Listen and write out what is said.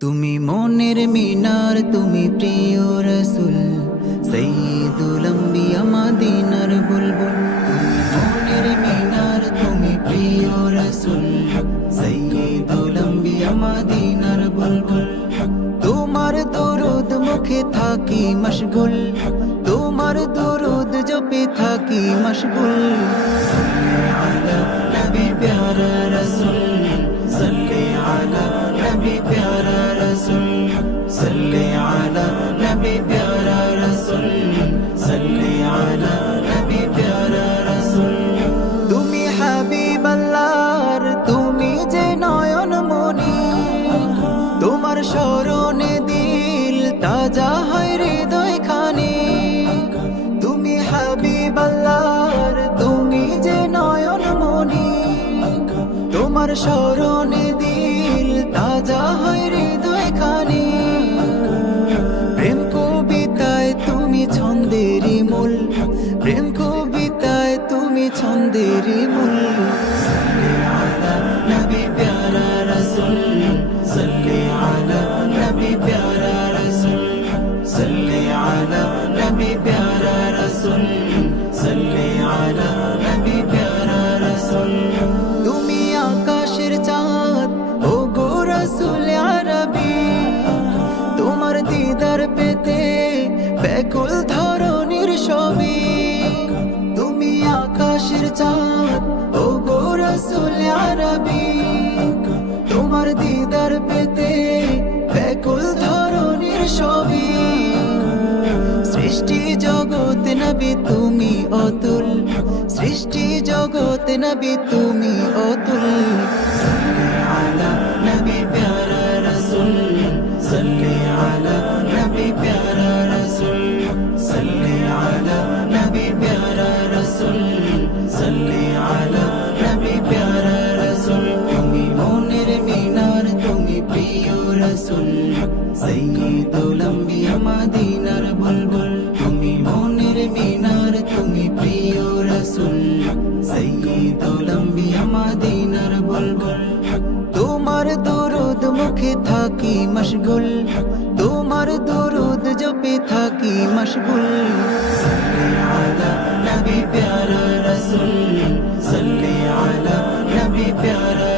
তুমি মনের মিনার, তুমি প্রিয় রসুল, সৈয়দুল আম্বিয়া মদিনার বুলবুল। তুমি মনের মিনার, তুমি প্রিয় রসুল, সৈয়দুল আম্বিয়া মদিনার বুলবুল। তোমার দরুদ মুখে থাকি মশগুল, তোমার দরুদ জপে থাকি মশগুল। সাল্লি আলা নবী প্যারা রসুল, সাল্লি আলা নবী প্যারা রসুল, সাল্লি আলা নবী প্যারা রসুল, সাল্লি আলা নবী প্যারা রসুল। তুমি হাবিবাল্লাহর, তুমি যে নয়ন মনি, তোমার স্মরণে দিল তাজা হয় হৃদয় খানি। তুমি হাবিবাল্লাহর, তুমি যে নয়ন মনি, তোমার স্মরণে দিল তাজা হয় হৃদয় খানি। প্রেম কবিতায় তুমি ছন্দেরই মূল, প্রেম কবিতায় তুমি ছন্দেরই মূল। সাল্লি আলা নবী প্যারা রসুল, সাল্লি আলা নবী প্যারা রসুল, সাল্লি আলা নবী প্যারা রসুল, সাল্লি আলা নবী প্যারা রসুল। তুমি আকাশের চাঁদ, ও গো রসুল আরবি, তোমার দিদার পেতে ব্যাকুল ধরনের ছবি। তুমি আকাশের চাঁদ, ও গো রসুল আরবি, তোমার দিদার পেতে ব্যাকুল ধরনের ছবি। সৃষ্টি জগৎ নবী তুমি অতুল, সৃষ্টি জগৎ নবী তুমি অতুল। সাল্লি আলা নবী প্যারা রসুল, সাল্লি আলা নবী প্যারা রসুল, সাল্লি আলা নবী প্যারা রসুল, সাল্লি আলা নবী প্যারা রসুল। তুমি মনের মিনার, তুমি প্রিয় রসুল, সৈয়দুল আম্বিয়া মদিনার বুলবুল। তুমি মনের মিনার, তুমি প্রিয় রসুল, সৈয়দুল আম্বিয়া মদিনার বুলবুল। তোমার দরুদ মুখে থাকি মশগুল, তোমার দরুদ জপে থাকি মশগুল। সাল্লি আলা নবী প্যারা রসুল, সাল্লি আলা নবী প্যারা